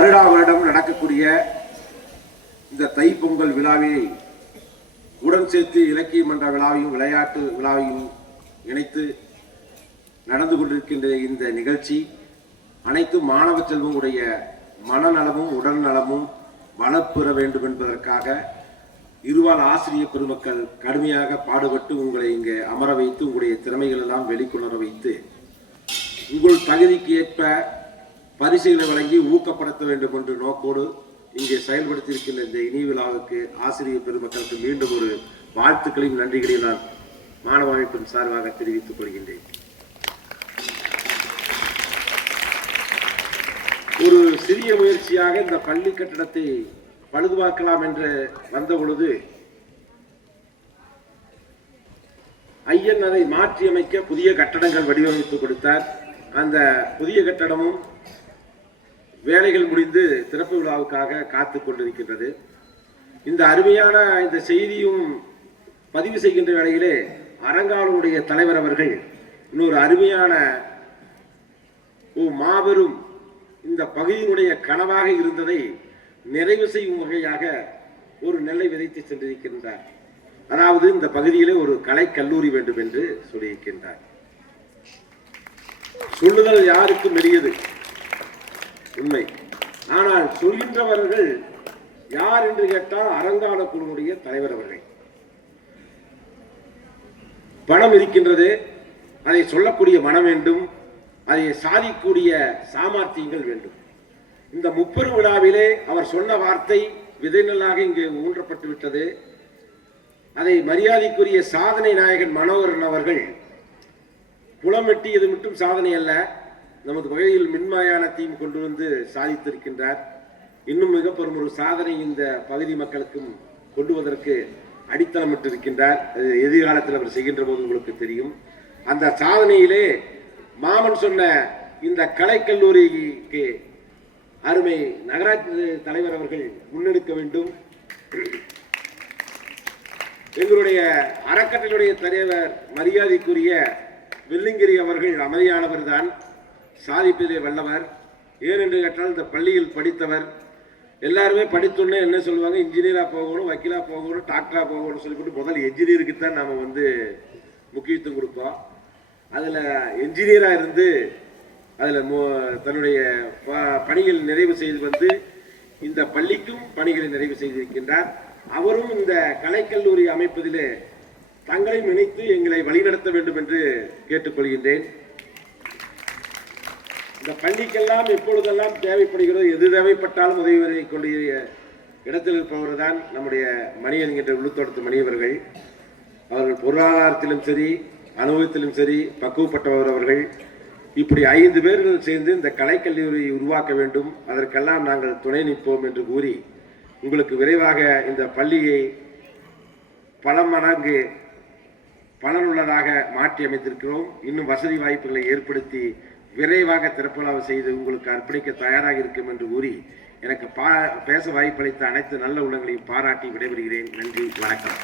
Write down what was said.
வருடா வருடம் நடக்கக்கூடிய இந்த தைப்பொங்கல் விழாவை உடன் சேர்த்து இலக்கிய மன்ற விழாவையும் விளையாட்டு விழாவையும் இணைத்து நடந்து கொண்டிருக்கின்ற இந்த நிகழ்ச்சி அனைத்து மாணவ செல்வங்களுடைய மனநலமும் உடல் நலமும் வளப்பெற வேண்டும் என்பதற்காக இருவாள் ஆசிரியர் பெருமக்கள் கடுமையாக பாடுபட்டு உங்களை இங்கே அமர வைத்து உங்களுடைய திறமைகள் எல்லாம் வெளிக்கொணர வைத்து உங்கள் தகுதிக்கு ஏற்ப பரிசுகளை வழங்கி ஊக்கப்படுத்த வேண்டும் என்ற நோக்கோடு இங்கே செயல்படுத்தியிருக்கின்ற இந்த இனிய விழாவுக்கு ஆசிரியர் பெருமக்களுக்கு மீண்டும் ஒரு வாழ்த்துக்களையும் நன்றிகளையும் நான் மாணவ அமைப்பின் சார்பாக தெரிவித்துக் கொள்கின்றேன். ஒரு சிறிய முயற்சியாக இந்த பள்ளி கட்டடத்தை பழுதுபார்க்கலாம் என்று வந்த பொழுது ஐயன் அதை மாற்றியமைக்க புதிய கட்டடங்கள் வடிவமைத்து கொடுத்தார். அந்த புதிய கட்டடமும் வேலைகள் முடிந்து திறப்பு விழாவுக்காக காத்து கொண்டிருக்கின்றது. இந்த அருமையான இந்த செய்தியும் பதிவு செய்கின்ற வேளையிலே அரங்காவலுடைய தலைவர் அவர்கள் இன்னொரு அருமையான மாபெரும் இந்த பகுதியினுடைய கனவாக இருந்ததை நிறைவு செய்யும் வகையாக ஒரு நெல்லை விதைத்து சென்றிருக்கின்றார். அதாவது இந்த பகுதியிலே ஒரு கலை கல்லூரி வேண்டும் என்று சொல்லியிருக்கின்றார். சொல்லுதல் யாருக்கும் எளியது உண்மை. ஆனால் சொல்கின்றவர்கள் யார் என்று கேட்டால் அரங்காவல குழுவுடைய தலைவர் அவர்கள். பணம் இருக்கின்றது, அதை சொல்லக்கூடிய மனம் வேண்டும், அதை சாதிக்கூடிய சாமர்த்தியங்கள் வேண்டும். இந்த முப்பெரும் விழாவிலே அவர் சொன்ன வார்த்தை விதைநெல்லாக இங்கு ஊன்றப்பட்டு விட்டது. அதை மரியாதைக்குரிய சாதனை நாயகன் மனோகரன் அவர்கள் புலம் வெட்டியது மட்டும் சாதனை அல்ல, நமது பகுதியில் மின்மயானத்தையும் கொண்டு வந்து சாதித்திருக்கின்றார். இன்னும் மிக பெரும் ஒரு சாதனை இந்த பகுதி மக்களுக்கும் கொண்டுவதற்கு அடித்தளமிட்டிருக்கின்றார். எதிர்காலத்தில் அவர் செய்கின்ற போது உங்களுக்கு தெரியும். அந்த சாதனையிலே மாமன் சொன்ன இந்த கலைக்கல்லூரிக்கு அருமை நகராட்சி தலைவர் அவர்கள் முன்னெடுக்க வேண்டும். எங்களுடைய அறக்கட்டளையுடைய தலைவர் மரியாதைக்குரிய வெள்ளிங்கிரி அவர்கள் அமைதியானவர் தான், சாதிப்பதிலே வல்லவர். ஏனென்று கேட்டால் இந்த பள்ளியில் படித்தவர். எல்லாருமே படித்தோன்னே என்ன சொல்லுவாங்க, இன்ஜினியரா போகணும், வக்கீலா போகணும், டாக்டரா போகணும்னு சொல்லிவிட்டு முதல் என்ஜினியருக்கு தான் நாம முக்கியத்துவம் கொடுப்போம். அதில் என்ஜினியராக இருந்து அதில் தன்னுடைய பணிகள் நிறைவு செய்து இந்த பள்ளிக்கும் பணிகளை நிறைவு செய்திருக்கின்றார். அவரும் இந்த கலைக்கல்லூரி அமைப்பதிலே தங்களையும் இணைத்து எங்களை வழிநடத்த வேண்டும் என்று கேட்டுக்கொள்கின்றேன். இந்த பள்ளிக்கெல்லாம் எப்பொழுதெல்லாம் தேவைப்படுகிறதோ, எது தேவைப்பட்டாலும் உதவி கொண்டிய இடத்தில் இருப்பவர் தான் நம்முடைய மணி என்கின்ற உள்ளுத்தோட்டத்து மணியவர்கள். அவர்கள் பொருளாதாரத்திலும் சரி, அனுபவத்திலும் சரி பக்குவப்பட்டவர் அவர்கள். இப்படி 5 பேர்கள் சேர்ந்து இந்த கலைக்கல்லூரியை உருவாக்க வேண்டும், அதற்கெல்லாம் நாங்கள் துணை நிற்போம் என்று கூறி உங்களுக்கு விரைவாக இந்த பள்ளியை பல மடங்கு பலனுள்ளதாக மாற்றி அமைத்திருக்கிறோம். இன்னும் வசதி வாய்ப்புகளை ஏற்படுத்தி விரைவாக திறப்புலாவை செய்து உங்களுக்கு அர்ப்பணிக்க தயாராக இருக்கும் என்று கூறி எனக்கு பேச வாய்ப்பளித்த அனைத்து நல்ல உள்ளங்களையும் பாராட்டி விடைபெறுகிறேன். நன்றி, வணக்கம்.